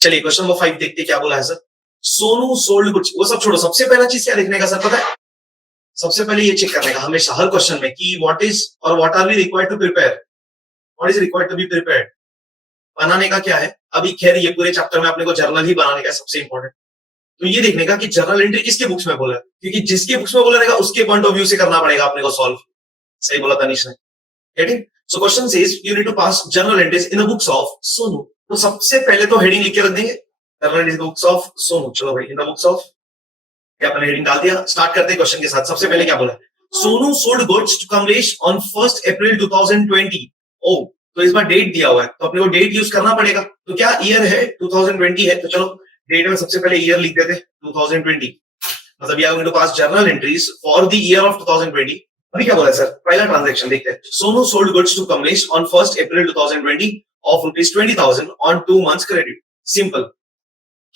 चलिए question number 5 देखते हैं क्या बोला है सर। सोनू सोल्ड गुड्स, वो सब छोड़ो, सबसे पहला चीज क्या देखने का सर पता है? सबसे पहले ये चेक करने का हमेशा हर क्वेश्चन में कि व्हाट इज और what are we required to prepare, what is required to be prepared. बनाने का क्या है? अभी खैर ये पूरे चैप्टर में अपने को जर्नल ही बनाने का है सबसे इंपॉर्टेंट। तो ये देखने का कि जर्नल एंट्री किसके बुक्स में बोला है, क्योंकि जिसके बुक्स में बोला रहेगा उसके पॉइंट ऑफ व्यू से करना पड़ेगा अपने को सॉल्व। सही बोला तनिष ने। Getting? So question says you need to pass journal entries in the books of Sonu. तो सबसे पहले तो हेडिंग लिख के रख देंगे, journal entries books of Sonu. चलो भाई, इन द बुक्स ऑफ, क्या अपने हेडिंग डाल दिया। स्टार्ट करते हैं क्वेश्चन के साथ। सबसे पहले क्या बोला है? Sonu sold goods to Kamlesh on 1 April 2020। ओ, तो इस बार डेट दिया हुआ है तो अपने को डेट यूज करना पड़ेगा। तो क्या ईयर है? 2020 है, तो चलो डेट में सबसे पहले ईयर लिख देते 2020। मतलब you are going to pass journal entries for the year of 2020। अभी क्या बोला है सर? पहला ट्रांजैक्शन देखते हैं। Sonu sold goods to Kamlesh on 1 April 2020 of ₹20,000 on 2 months credit. Simple.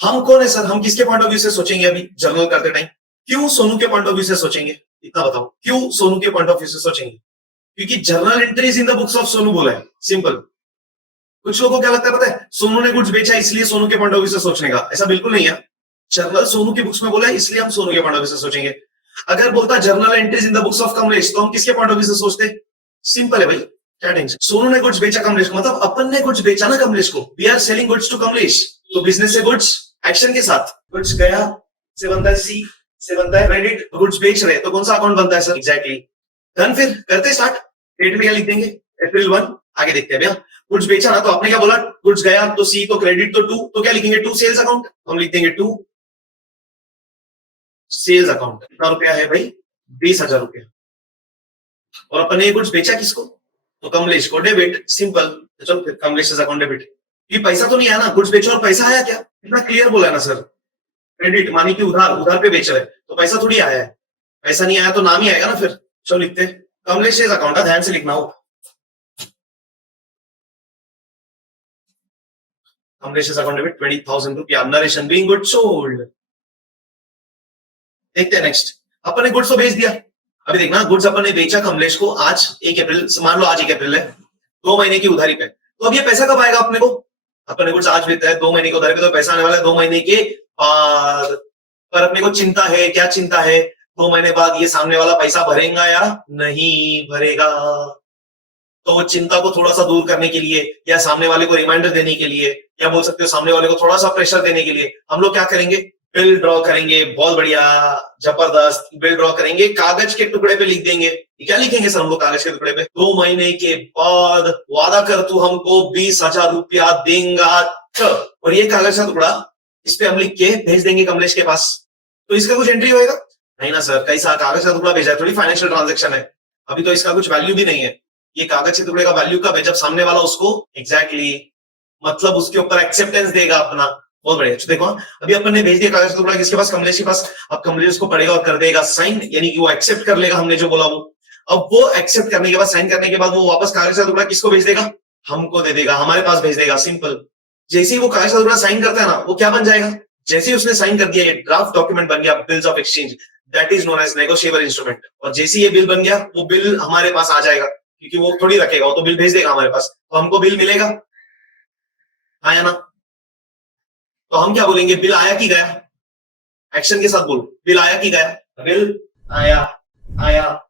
हम कौन है सर? हम किसके पॉइंट ऑफ व्यू से सोचेंगे अभी जर्नल करते टाइम? क्यों सोनू के पॉइंट ऑफ व्यू से सोचेंगे? इतना बताओ, क्यों सोनू के पॉइंट ऑफ व्यू से सोचेंगे? क्योंकि journal entries in the books of Sonu बोला है। सिंपल। कुछ लोगों को क्या लगता है पता है? सोनू ने गुड्स बेचा इसलिए सोनू के पॉइंट ऑफ व्यू से सोचने का, ऐसा बिल्कुल नहीं है। जर्नल सोनू की बुक्स में बोला है इसलिए हम सोनू के पॉइंट ऑफ व्यू से सोचेंगे। अगर बोलता journal entries in the books of Kamlesh तो हम किसके पॉइंट ऑफ व्यू से सोचते? सिंपल है भाई, क्या टेंशन। सोनू ने गुड्स बेचा कमलेश को, मतलब अपन ने गुड्स बेचा ना कमलेश को। We are selling goods to Kamlesh, तो बिजनेस से गुड्स एक्शन के साथ। गुड्स गया से बनता है सी, से बनता है क्रेडिट। गुड्स बेच रहे तो कौन सा अकाउंट बनता है सर? एग्जैक्टली। डन, फिर करते स्टार्ट। डेट में क्या लिख देंगे? अप्रैल 1। आगे देखते हैं भैया। गुड्स बेचा ना तो आपने क्या बोला? गुड्स गया तो सी, तो क्रेडिट तो 2, तो क्या लिखेंगे? 2 सेल्स अकाउंट। हम लिख देंगे 2 सेल्स अकाउंट। कितना रुपया है भाई? 20,000 रुपया। और अपन ने गुड्स बेचा किसको? तो कमलेश को। Debit, simple. तो चलो फिर कमलेश अकाउंट डेबिट। ये पैसा तो नहीं आया ना? गुड्स बेचो और पैसा आया क्या? इतना क्लियर बोला है ना सर। क्रेडिट मानी कि उधार, उधार पे बेच रहे तो पैसा थोड़ी आया है। पैसा नहीं आया तो नाम ही आएगा ना फिर। चलो लिखते हैं कमलेश अकाउंट। ध्यान से लिखना हो। कमलेश अकाउंट डेबिट 20,000 रुपया। Narration being good sold. देखते हैं नेक्स्ट। अपन ने गुड्स तो बेच दिया। अभी देखना, गुड्स अपन ने बेचा कमलेश को आज 1 अप्रैल, मान लो आज 1 अप्रैल है, 2 महीने की उधारी पे। तो अब ये पैसा कब आएगा अपने को? अपन ने गुड्स आज बेचा है, 2 महीने की उधारी पे, तो पैसा आने वाला है 2 महीने के बाद। पर अपने को चिंता है, क्या चिंता है? 2 महीने बाद ये सामने वाला पैसा भरेगा या नहीं भरेगा। तो वो चिंता को थोड़ा सा दूर करने के लिए, या सामने वाले को रिमाइंडर देने के लिए, या बोल सकते हो सामने वाले को थोड़ा सा प्रेशर देने के लिए, हम लोग क्या करेंगे? बिल ड्रॉ करेंगे। बहुत बढ़िया, जबरदस्त। बिल ड्रॉ करेंगे, कागज के टुकड़े पे लिख देंगे। क्या लिखेंगे सर हम लोग कागज के टुकड़े पे? 2 महीने के बाद वादा कर तू हमको 20,000 रुपया देगा। और ये कागज का टुकड़ा इस पे हम लिख के भेज देंगे कमलेश के पास। तो इसका कुछ एंट्री होएगा? नहीं ना सर, कैसा कागज का टुकड़ा भेजा है, थोड़ी फाइनेंशियल ट्रांजेक्शन है। अभी तो इसका कुछ वैल्यू भी नहीं है। ये कागज के टुकड़े का वैल्यू कब है? जब सामने वाला उसको एग्जैक्टली मतलब उसके ऊपर एक्सेप्टेंस देगा अपना। बहुत बढ़िया। देखो अभी अपन ने भेज दिया कागज का टुकड़ा किसके पास? कमलेश के पास। अब कमलेश उसको पढ़ेगा और कर देगा साइन, यानी कि वो एक्सेप्ट कर लेगा हमने जो बोला वो। अब वो एक्सेप्ट करने के बाद, साइन करने के बाद, वो वापस कागज का टुकड़ा किसको भेज देगा? हमको दे देगा, हमारे पास भेज देगा। सिंपल। जैसे ही वो कागज का टुकड़ा साइन करता है ना, वो क्या बन जाएगा? जैसे ही उसने साइन कर दिया, ये ड्राफ्ट डॉक्यूमेंट बन गया, bills of exchange. That is known as negotiable instrument. और जैसे ही ये बिल बन गया, वो बिल हमारे पास आ जाएगा, क्योंकि वो थोड़ी रखेगा, वो तो बिल भेज देगा हमारे पास, तो हमको बिल मिलेगा। हाँ या ना? तो हम क्या बोलेंगे? बिल आया कि गया? एक्शन के साथ बोलो, बिल आया कि गया? बिल आया। आया।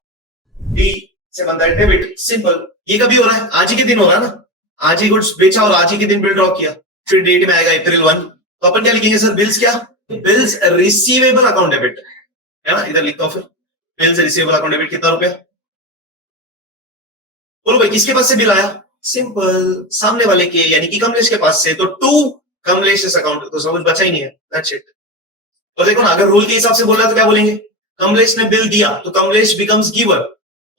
डी से बनता है डेबिट। सिंपल। ये कभी हो रहा है? आज ही के दिन हो रहा है ना। आज ही गुड्स बेचा और आज ही के दिन बिल ड्रॉ किया। फिर डेट में आएगा अप्रैल 1। तो अपन क्या लिखेंगे सर? बिल्स क्या? बिल्स रिसीवेबल अकाउंट डेबिट, है ना? इधर लिखता हूं फिर, बिल्स रिसीवेबल अकाउंट डेबिट। कितना रुपया? बोलो भाई, किसके पास से बिल आया? सिंपल, सामने वाले के, यानी कि कमलेश के पास से। तो 2 कमलेश अकाउंट, तो समझ बचा ही नहीं है। That's it. तो देखो ना, अगर रूल के हिसाब से बोल रहा है तो क्या बोलेंगे? कमलेश ने बिल दिया तो कमलेश बिकम्स गिवर।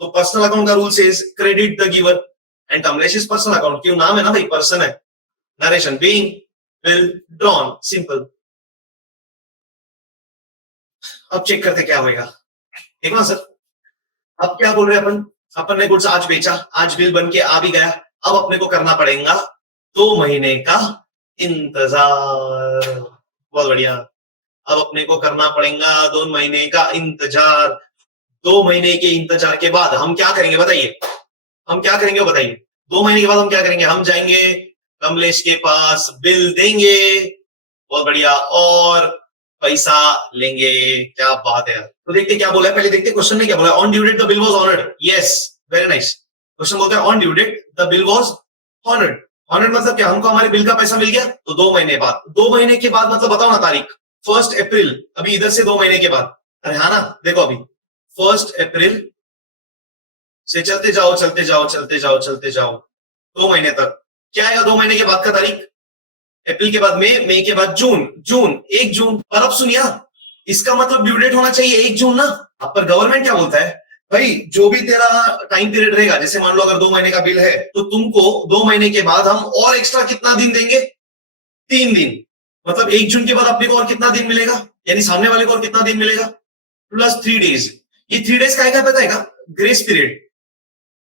तो पर्सनल अकाउंट का rule says credit the giver and Kamlesh is personal account. क्यों? नाम है ना भाई, पर्सन है। Narration being bill drawn. Simple. अब चेक करते क्या होगा। देखो ना सर, अब क्या बोल रहे हैं अपन? अपन ने गुड्स आज बेचा, आज बिल बन के आ भी गया। अब अपने को करना पड़ेगा 2 महीने का इंतजार। बहुत बढ़िया। अब अपने को करना पड़ेगा 2 महीने का इंतजार। 2 महीने के इंतजार के बाद हम क्या करेंगे बताइए? हम क्या करेंगे बताइए? 2 महीने के बाद हम क्या करेंगे? हम जाएंगे कमलेश के पास, बिल देंगे बहुत बढ़िया, और पैसा लेंगे। क्या बात है यार। तो देखते क्या बोला है, पहले देखते क्वेश्चन में क्या बोला है। On due date the bill was honoured, yes very nice. Question बोलता है on due date the bill was honoured. Honoured मतलब क्या, हमको हमारे बिल का पैसा मिल गया, तो 2 महीने बाद। 2 महीने के बाद मतलब बताओ ना तारीख, 1 अप्रैल, अभी इधर से 2 महीने के बाद। अरे हाँ ना, देखो अभी 1 अप्रैल से चलते जाओ चलते जाओ चलते जाओ चलते जाओ 2 महीने तक। क्या आएगा 2 महीने के बाद का तारीख? अप्रैल के बाद मई के बाद जून, 1 जून। और अब सुनिए, इसका मतलब ड्यू डेट होना चाहिए 1 जून ना। पर गवर्नमेंट क्या बोलता है, भाई जो भी तेरा टाइम पीरियड रहेगा, जैसे मान लो अगर 2 महीने का बिल है, तो तुमको 2 महीने के बाद हम और एक्स्ट्रा कितना दिन देंगे, 3 दिन। मतलब 1 जून के बाद अपने को और कितना दिन मिलेगा, यानी सामने वाले को और कितना दिन मिलेगा, प्लस 3 डेज। ये 3 डेज का है, पता है, grace period,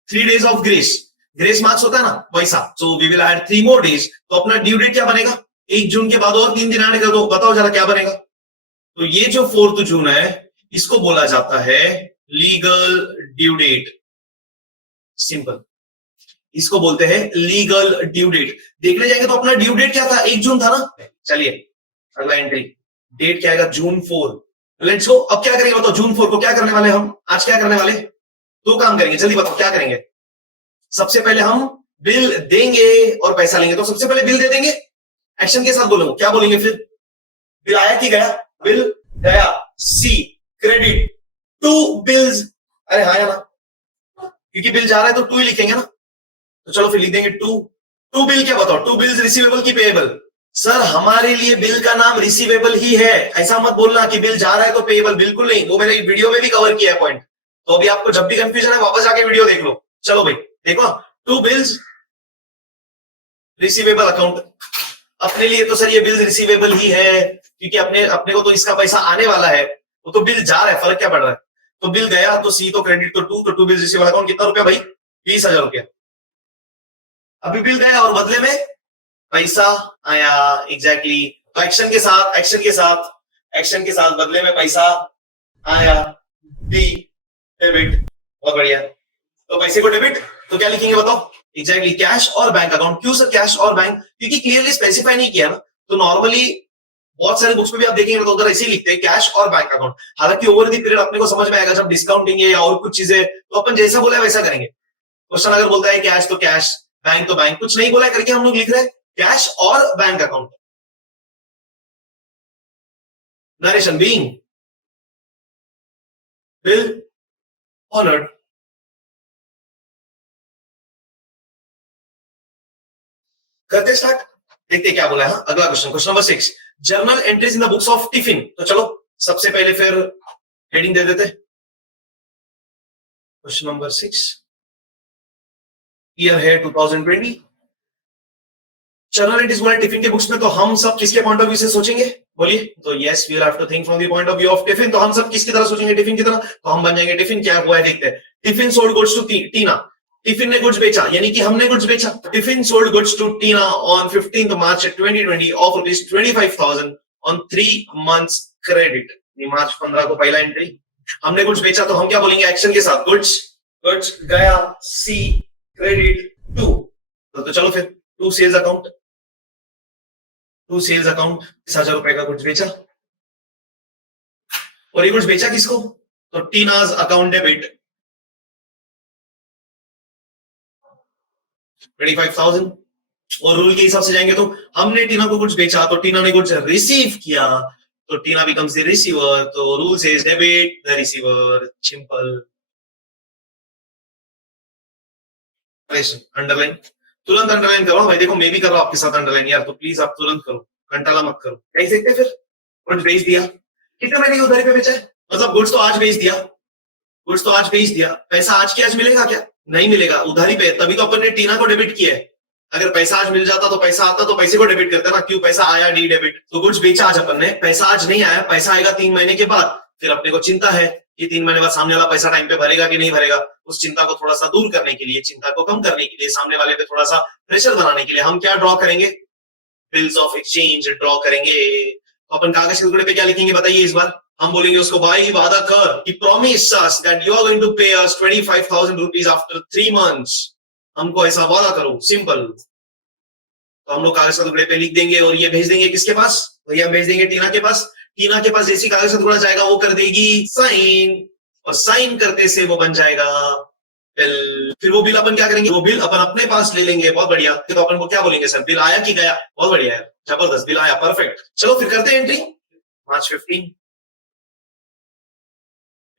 3 days of grace. Grace marks होता है ना वैसा। So we will add 3 more days. तो अपना ड्यू डेट क्या बनेगा, 1 जून के बाद और 3 दिन ऐड कर दो, बताओ जरा क्या बनेगा। तो ये जो 4 जून है, इसको बोला जाता है लीगल ड्यू डेट। सिंपल, इसको बोलते हैं लीगल ड्यू डेट। देखने जाएंगे तो अपना ड्यू डेट क्या था, 1 जून था ना। चलिए अगला एंट्री, डेट क्या आएगा, जून 4। Let's go. अब क्या करेंगे बताओ, जून 4 को क्या करने वाले हम, आज क्या करने वाले, 2 काम करेंगे, जल्दी बताओ क्या करेंगे। सबसे पहले हम बिल देंगे और पैसा लेंगे। तो सबसे पहले बिल दे देंगे, एक्शन के साथ बोलूंगा, क्या बोलेंगे फिर, बिल आया कि गया, बिल गया, सी क्रेडिट टू बिल्स। अरे हाँ या ना, क्योंकि बिल जा रहा है तो 2 ही लिखेंगे ना। तो चलो फिर लिख देंगे 2। टू बिल क्या बताओ, 2 बिल्स रिसीवेबल की पेएबल। सर हमारे लिए बिल का नाम रिसीवेबल ही है, ऐसा मत बोलना कि बिल जा रहा है तो पेएबल, बिल्कुल नहीं। वो मैंने वीडियो में भी कवर किया है पॉइंट। तो अभी आपको जब भी कंफ्यूजन है वापस जाके वीडियो देख लो। चलो भाई देखो, 2 बिल्स रिसीवेबल अकाउंट। अपने लिए तो सर ये बिल रिसीवेबल ही है, क्योंकि अपने को तो इसका पैसा आने वाला है, वो तो बिल जा रहा है, फर्क क्या पड़ रहा है। तो बिल गया तो सी, तो क्रेडिट तो 2, तो 2 बिल रिसीवेबल अकाउंट कितना रुपया भाई, 20,000 रुपया। अभी बिल गया और बदले में पैसा आया, एग्जैक्टली। तो एक्शन के साथ बदले में पैसा आया, डी डेबिट। बहुत बढ़िया। तो पैसे को डेबिट, तो क्या लिखेंगे बताओ, एग्जैक्टली कैश और बैंक अकाउंट। क्यों सर कैश और बैंक, क्योंकि क्लियरली स्पेसिफाई नहीं किया ना। तो नॉर्मली बहुत सारे बुक्स में भी आप देखेंगे तो उधर ऐसे ही लिखते हैं कैश और बैंक अकाउंट। हालांकि ओवर द पीरियड अपने को समझ में आएगा, जब डिस्काउंटिंग है या और कुछ चीजें, तो अपन जैसा बोला है वैसा करेंगे। क्वेश्चन अगर बोलता है कैश तो कैश, बैंक तो बैंक, कुछ नहीं बोला है करके हम लोग लिख रहे हैं कैश और bank account. Narration being bill honoured. करते स्टार्ट, देखते क्या बोला है। हाँ? अगला question, question number 6, journal entries in the books of tiffin. तो चलो सबसे पहले फिर हेडिंग दे देते। क्वेश्चन नंबर 6, ईयर है 2020। जर्नल एंट्रीज बोला टिफिन के बुक्स में, तो हम सब किसके पॉइंट ऑफ व्यू से सोचेंगे, बोलिए। तो yes we will have to think from the point of view of tiffin. तो हम सब किसकी तरह सोचेंगे, टिफिन की तरह। तो हम बन जाएंगे टिफिन। क्या हुआ है देखते हैं। Tiffin sold goods to Tina. Tiffin ने गुड्स बेचा, यानी कि हमने गुड्स बेचा। Tiffin sold goods to Tina on 15th March 2020 of ₹25,000 on 3 months credit. मार्च 15 को पहला एंट्री, हमने गुड्स बेचा। तो हम क्या बोलेंगे एक्शन के साथ, गुड्स गया, सी क्रेडिट टू। तो चलो फिर टू सेल्स अकाउंट, 10,000 रुपए का गुड्स बेचा। और ये गुड्स बेचा किसको, तो टीनाज अकाउंट डेबिट 25,000। और रूल के हिसाब से जाएंगे तो हमने टीना को गुड्स बेचा, तो टीना ने गुड्स रिसीव किया, तो टीना बिकम्स द रिसीवर। तो rule says debit the receiver, simple. Underline, तुरंत अंडरलाइन करो भाई। देखो मैं भी कर रहा हूं आपके साथ अंडरलाइन यार, तो प्लीज आप तुरंत करो, घंटाला मत करो। कह सकते फिर गुड्स बेच दिया, कितने महीने की उधारी पे बेचा है, मतलब गुड्स तो आज बेच दिया, पैसा आज के आज मिलेगा क्या, नहीं मिलेगा, उधारी पे। तभी तो अपन ने टीना को डेबिट किया है। अगर पैसा आज मिल जाता तो पैसा आता तो पैसे को डेबिट करता ना, क्यों, पैसा आया डी डेबिट। तो गुड्स बेचा आज अपन ने, पैसा आज नहीं आया, पैसा आएगा 3 महीने के बाद। फिर अपने को चिंता है कि 3 महीने बाद सामने वाला पैसा टाइम पे भरेगा कि नहीं भरेगा। उस चिंता को थोड़ा सा दूर करने के लिए, चिंता को कम करने के लिए, सामने वाले पे थोड़ा सा प्रेशर बनाने के लिए हम क्या ड्रॉ करेंगे, बिल्स ऑफ एक्सचेंज ड्रॉ करेंगे। तो अपन कागज के टुकड़े पे क्या लिखेंगे बताइए इस बार। हम बोलेंगे उसको, भाई वादा कर कि promise us that you are going to pay us 25,000 rupees after 3 months। हमको ऐसा वादा करो, सिंपल। तो हम लोग कागज के टुकड़े पे लिख देंगे और ये भेज देंगे किसके पास, तो ये हम भेज देंगे टीना के पास। टीना के पास जैसी कागज का टुकड़ा जाएगा वो कर देगी साइन, और साइन करते से वो बन जाएगा बिल। फिर वो बिल अपन क्या करेंगे, वो बिल अपन अपने पास ले लेंगे। बहुत बढ़िया। तो अपन को क्या बोलेंगे, सर बिल आया कि गया? बहुत बढ़िया है, जबरदस्त, बिल आया, परफेक्ट। चलो फिर करते हैं एंट्री। मार्च 15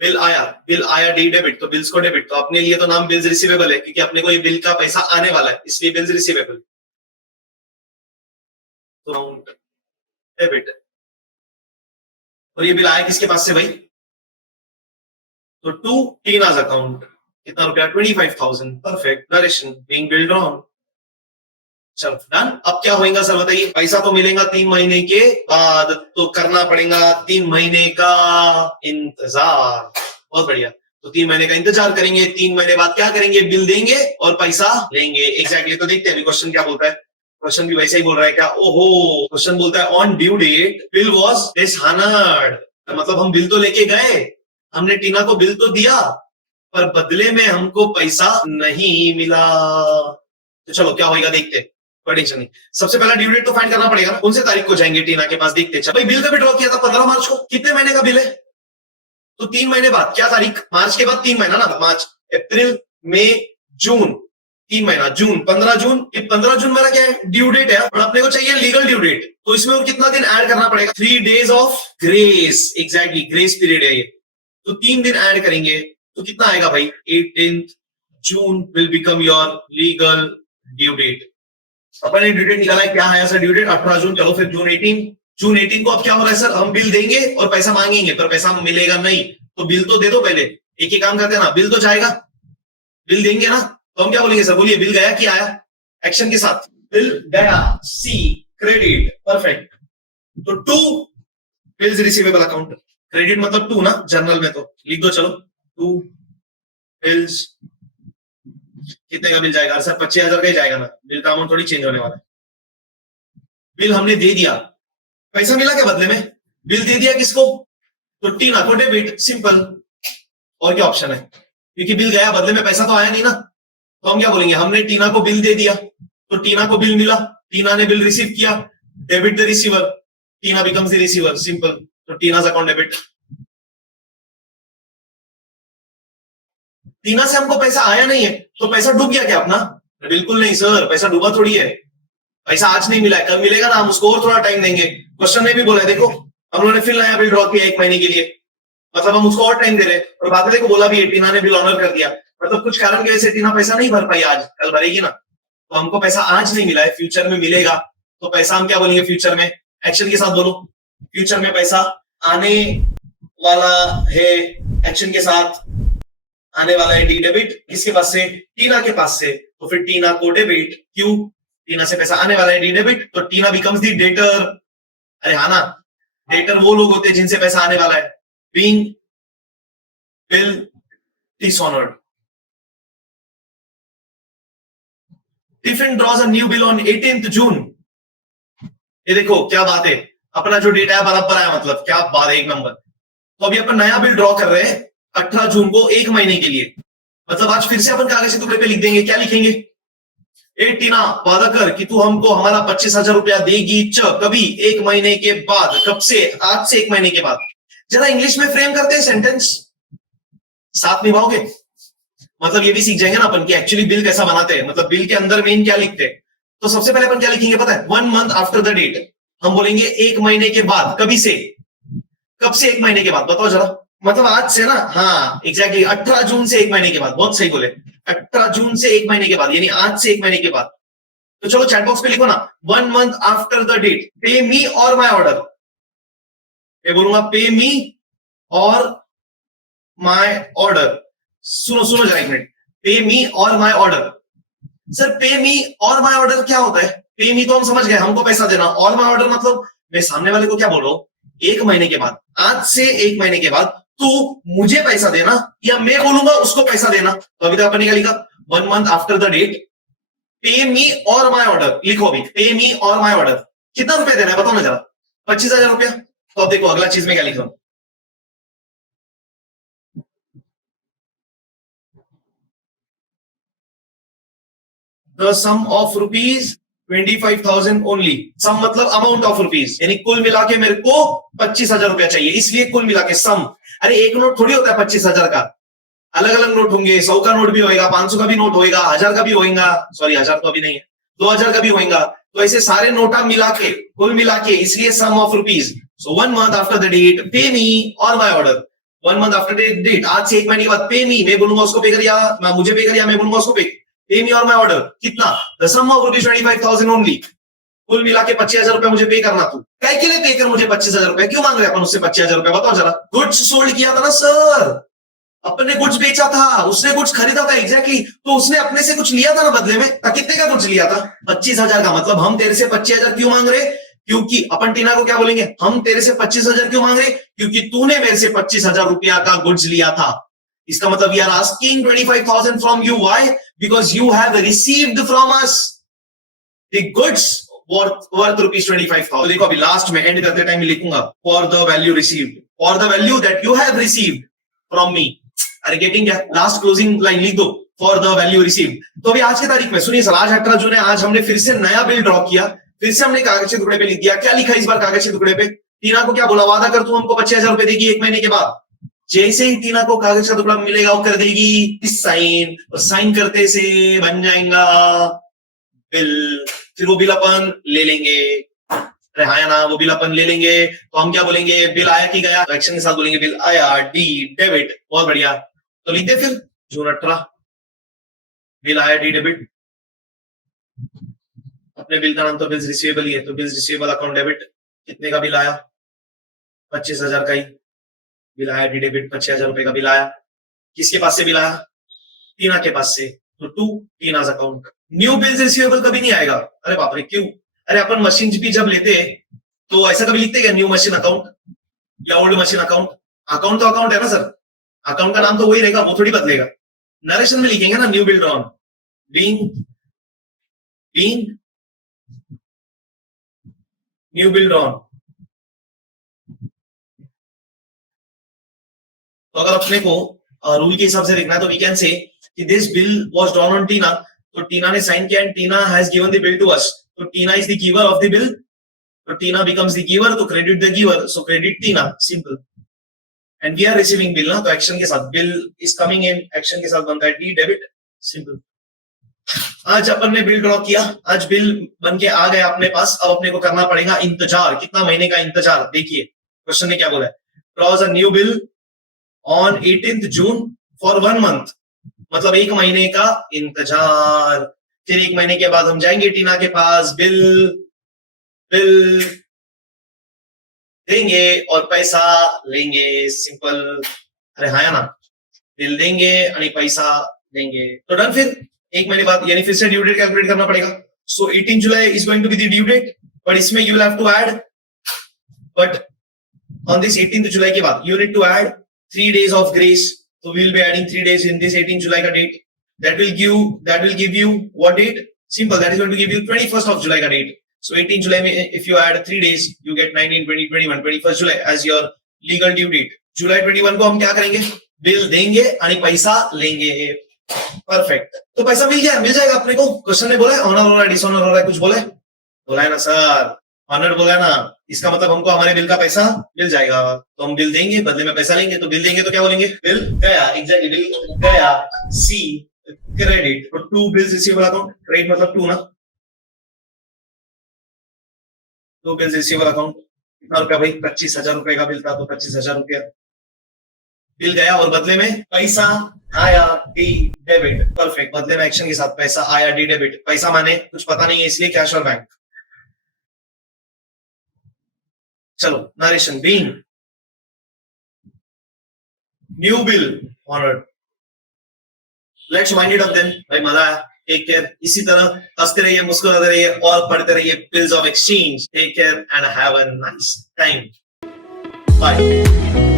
बिल आया, बिल आया डी डेबिट, तो बिल्स को डेबिट। तो अपने लिए तो नाम बिल्स रिसीवेबल है, क्योंकि अपने को ये बिल का पैसा आने वाला है, इसलिए बिल्स रिसीवेबल। तो डेबिट, और ये बिल आया किसके पास से भाई? तो टू टीनाज अकाउंट। कितना रुपया? 25,000। Perfect, narration being build on. चलो डन। अब क्या होगा सर बताइए? पैसा तो मिलेगा 3 महीने के बाद, तो करना पड़ेगा 3 महीने का इंतजार। बहुत बढ़िया। तो 3 महीने का इंतजार करेंगे, 3 महीने बाद क्या करेंगे? बिल देंगे और पैसा लेंगे। एग्जैक्टली। तो देखते हैं अभी क्वेश्चन क्या बोलता है। क्वेश्चन भी वैसे ही बोल रहा है क्या? ओहो, क्वेश्चन बोलता है on due date bill was dishonoured. मतलब हम बिल तो लेके गए, हमने टीना को बिल तो दिया, पर बदले में हमको पैसा नहीं मिला। तो चलो क्या होगा देखते हैं, कोई टेंशन नहीं। सबसे पहला ड्यू डेट तो फाइंड करना पड़ेगा, कौन से तारीख को जाएंगे टीना के पास, देखते हैं। भाई बिल कभी ड्रॉ किया था 15 मार्च को, कितने महीने का बिल है? तो 3 महीने बाद, क्या तारीख? मार्च के बाद 3 महीना ना, मार्च अप्रैल मई जून, 3 महीना। जून, 15 जून। 15 जून मेरा क्या है? ड्यू डेट है, और अपने को चाहिए लीगल ड्यू डेट। तो इसमें और कितना दिन ऐड करना पड़ेगा? 3 days of grace. Exactly, grace period है ये। तो 3 दिन ऐड करेंगे तो कितना आएगा भाई? 18 June will become your legal due date. अपन ने ड्यू डेट निकाला है, क्या आया सर ड्यू डेट? 18 जून। चलो फिर जून 18। जून 18 को अब क्या हो रहा है सर? हम बिल देंगे और पैसा मांगेंगे, पर पैसा मिलेगा नहीं। तो बिल तो दे दो पहले। एक ही काम करते हैं ना, बिल तो जाएगा, बिल देंगे ना। तो हम क्या बोलेंगे सर? बोलिए, बिल गया कि आया? एक्शन के साथ, बिल गया, सी क्रेडिट। परफेक्ट। तो to bills receivable account. Credit मतलब टू ना, जर्नल में तो लिख दो। चलो, टू बिल्स। कितने का बिल जाएगा सर? 25,000 का ही जाएगा ना, बिल का अमाउंट थोड़ी चेंज होने वाला है। बिल हमने दे दिया, पैसा मिला क्या बदले में? बिल दे दिया किसको? तो टीना को डेबिट, सिंपल। और क्या ऑप्शन है? क्योंकि बिल गया, बदले में पैसा तो आया नहीं ना। तो हम क्या बोलेंगे? हमने टीना को बिल दे दिया, तो टीना को बिल मिला, टीना ने बिल रिसीव किया, debit the receiver, Tina becomes the receiver, simple. तो टीनाज अकाउंट डेबिट। टीना से हमको पैसा आया नहीं है, तो पैसा डूब गया क्या अपना? बिल्कुल नहीं सर, पैसा डूबा थोड़ी है। पैसा आज नहीं मिला है, कल मिलेगा ना, हम उसको और थोड़ा टाइम देंगे। क्वेश्चन में भी बोला है, देखो हम लोगों ने फिर नया बिल ड्रॉ किया 1 महीने के लिए, मतलब हम उसको और टाइम दे रहे। और बाद में देखो बोला भी है, टीना ने बिल ऑनर कर दिया, मतलब कुछ कारण की वजह से टीना पैसा नहीं भर पाई आज, कल भरेगी ना। तो हमको पैसा आज नहीं मिला है, फ्यूचर में मिलेगा। तो पैसा हम क्या बोलेंगे फ्यूचर में? एक्शन के साथ बोलो, फ्यूचर में पैसा आने वाला है। एक्शन के साथ आने वाला है डी डेबिट। किसके पास से? टीना के पास से। तो फिर टीना को डेबिट। क्यों? टीना से पैसा आने वाला है, डी डेबिट, तो टीना बिकम्स दी डेटर। अरे हाँ ना, डेटर वो लोग होते हैं जिनसे पैसा आने वाला है। Being bill dishonoured. Tiffin draws a new bill on 18th जून। ये देखो क्या बात है, अपना जो डेटा है बराबर आया, मतलब क्या बात है, एक नंबर। तो अभी अपन नया बिल ड्रॉ कर रहे हैं 18 जून को, 1 महीने के लिए। मतलब आज फिर से अपन कागज के टुकड़े पे लिख देंगे, क्या लिखेंगे? ए टीना, वादा कर कि तू हमको हमारा 25,000 रुपया देगी कभी 1 महीने के बाद। कब से? आज से 1 महीने के बाद। जरा इंग्लिश में फ्रेम करते हैं सेंटेंस, साथ निभाओगे? मतलब ये भी सीख जाएंगे ना अपन कि एक्चुअली बिल कैसा बनाते हैं, मतलब बिल के अंदर मेन क्या लिखते हैं। तो सबसे पहले अपन क्या लिखेंगे पता है? 1 मंथ आफ्टर द डेट। हम बोलेंगे 1 महीने के बाद। कभी से? कब से 1 महीने के बाद बताओ जरा? मतलब आज से ना, हाँ एग्जैक्टली, 18 जून से 1 महीने के बाद। बहुत सही बोले, 18 जून से 1 महीने के बाद, यानी आज से 1 महीने के बाद। तो चलो चैट बॉक्स पे लिखो ना, 1 month after the date, pay me और माई ऑर्डर। मैं बोलूंगा पे मी और माई ऑर्डर। सुनो सुनो जरा एक मिनट, पे मी और माई ऑर्डर। सर पे मी और माई ऑर्डर क्या होता है? पे मी तो हम समझ गए, हमको पैसा देना। और माई ऑर्डर मतलब मैं सामने वाले को क्या बोल रहा हूं? 1 महीने के बाद, आज से 1 महीने के बाद तू मुझे पैसा देना, या मैं बोलूंगा उसको पैसा देना। तो अभी तक अपन ने क्या लिखा? 1 month after the date, pay me और माई ऑर्डर। लिखो अभी, पे मी और माई ऑर्डर। कितना रुपया देना है बताओ ना जरा? 25,000 रुपया। तो अब देखो अगला चीज में क्या लिख रहा हूं, the sum of rupees 25,000 only. Sum मतलब अमाउंट ऑफ रुपीज, यानी कुल मिला के मेरे को 25,000 रुपया चाहिए, इसलिए कुल मिला के सम। अरे एक नोट थोड़ी होता है 25,000 का, अलग अलग नोट होंगे, 100 का नोट भी होगा, 500 का भी नोट होगा, 1000 का भी होगा, सॉरी 1000 तो अभी नहीं है, 2000 का भी होगा। तो ऐसे सारे नोटा मिला के कुल मिला के, इसलिए sum of rupees. So 1 month after the date pay me और my order. 1 month after date, आज से 1 महीने के बाद पे मी, मैं बोलूंगा उसको पे कर, या मुझे पे कर, या मैं बोलूंगा उसको पे मी और माय ऑर्डर। कितना? The sum of rupees 25,000 only. कुल मिला के 25,000 रुपए मुझे पे करना। तू काय के लिए पे कर मुझे 25,000 रुपए? क्यों मांग रहे अपन उससे 25,000 रुपए? बताओ जरा। गुड्स सोल्ड किया था ना सर, अपने गुड्स बेचा था, उसने गुड्स खरीदा था, एग्जैक्टली। तो उसने अपने से कुछ लिया था ना बदले में। कितने का गुड्स लिया था? 25,000 का। मतलब हम तेरे से 25,000 क्यों मांग रहे? क्योंकि अपन टीना को क्या बोलेंगे, हम तेरे से 25,000 क्यों मांग रहे? क्योंकि तूने मेरे से 25,000 रुपया का गुड्स लिया था। इसका मतलब we are asking 25,000 from you. Why? Because you have received from us the goods worth rupees 25,000। देखो अभी लास्ट में एंड करते टाइम लिखूंगा for the value received, for the value that you have received from me. अरे getting क्या? Last closing line लिख दो, for the value received. तो अभी आज की तारीख में सुनिए सर, आज 18 जून है, आज हमने फिर से नया बिल ड्रॉ किया, फिर से हमने कागज के टुकड़े पे लिख दिया। क्या लिखा इस बार कागज के टुकड़े पे? टीना को क्या बोला? वादा कर तू हमको 25,000 रुपए देगी 1 महीने के बाद। जैसे ही टीना को कागज का टुकड़ा मिलेगा वो कर देगी साइन, और साइन करते से बन जाएगा बिल। फिर वो बिल अपन ले लेंगे। अरे हाँ या ना, वो बिल अपन ले लेंगे। तो हम क्या बोलेंगे? बिल आया कि गया? एक्शन के साथ बोलेंगे बिल आया, डी डेबिट। बहुत बढ़िया, तो लिख दे फिर जून 18 बिल आया, डी डेबिट। अपने बिल का नाम तो बिल्स रिसीवेबल ही है, तो बिल्स रिसीवेबल अकाउंट डेबिट। कितने का बिल आया? 25,000 का ही बिल आया, डी डेबिट। 25,000 रुपए का बिल आया। किसके पास से बिल आया? टीना के पास से, तो to Tina's account. New bills receivable कभी नहीं आएगा। अरे बाप रे, क्यों? अरे अपन मशीन भी जब लेते हैं तो ऐसा कभी लिखते क्या न्यू मशीन अकाउंट या ओल्ड मशीन अकाउंट? अकाउंट तो अकाउंट है ना सर, अकाउंट का नाम तो वही रहेगा, वो थोड़ी बदलेगा। नरेशन में लिखेंगे ना new bill drawn, being new bill drawn. तो अगर अपने को रूल के हिसाब से देखना है तो वी कैन से कि this bill was drawn on Tina, तो टीना ने साइन किया and Tina has given the bill to us, तो Tina is the giver of the bill, तो टीना बिकम्स द गिवर, तो credit the giver, so credit Tina, simple. And we are receiving bill ना, तो action के साथ bill is coming in, action के साथ बनता है डी डेबिट, सिंपल। आज अपन ने बिल ड्रॉ किया, आज बिल बन के आ गया अपने पास। अब अपने को करना पड़ेगा इंतजार। कितना महीने का इंतजार? देखिए क्वेश्चन ने क्या बोला है, draws a new bill on 18th June for 1 month, मतलब 1 महीने का इंतजार। फिर 1 महीने के बाद हम जाएंगे टीना के पास, बिल देंगे और पैसा लेंगे, सिंपल। अरे हाँ या ना, बिल देंगे और पैसा लेंगे, तो डन। फिर 1 महीने बाद, यानी फिर से ड्यू डेट कैलकुलेट करना पड़ेगा। So 18 July is going to be the due date, but इसमें you will have to add, but on this 18th जुलाई के बाद you need to add 3 days of grace. So we will be adding 3 days in this 18 July ka date. That will give you what date? Simple. That is going to give you 21st of July ka date. So 18 July mein, if you add 3 days, you get 19, 20, 21, 21st July as your legal due date. July 21 को हम क्या करेंगे? Bill देंगे और पैसा लेंगे। Perfect, तो पैसा मिल जाएगा अपने को। क्वेश्चन ने बोला है ऑनर हो रहा है, डिसऑनर हो रहा है, कुछ बोला है ना सर? ऑनर बोला है ना, इसका मतलब हमको हमारे बिल का पैसा मिल जाएगा। तो हम बिल देंगे, बदले में पैसा लेंगे। तो बिल देंगे तो क्या बोलेंगे? बिल गया, एग्जैक्टली, बिल गया, सी क्रेडिट। तो 2 बिल्स रिसीवेबल अकाउंट, क्रेडिट मतलब 2 ना, 2 बिल्स रिसीवेबल अकाउंट। कितना रुपया भाई? 25,000 रुपए का बिल था, तो 25,000 रुपया बिल गया और बदले में पैसा आया, डी डेबिट। परफेक्ट, बदले में एक्शन के साथ पैसा आया, डी डेबिट। पैसा माने कुछ पता नहीं है, इसलिए कैश और बैंक। चलो, narration, being new bill honoured. Let's wind it up then. भाई मजा आया, टेक केयर। इसी तरह हंसते रहिए, मुस्कुराते रहिए और पढ़ते रहिए bills of exchange. Take care and have a nice time. Bye.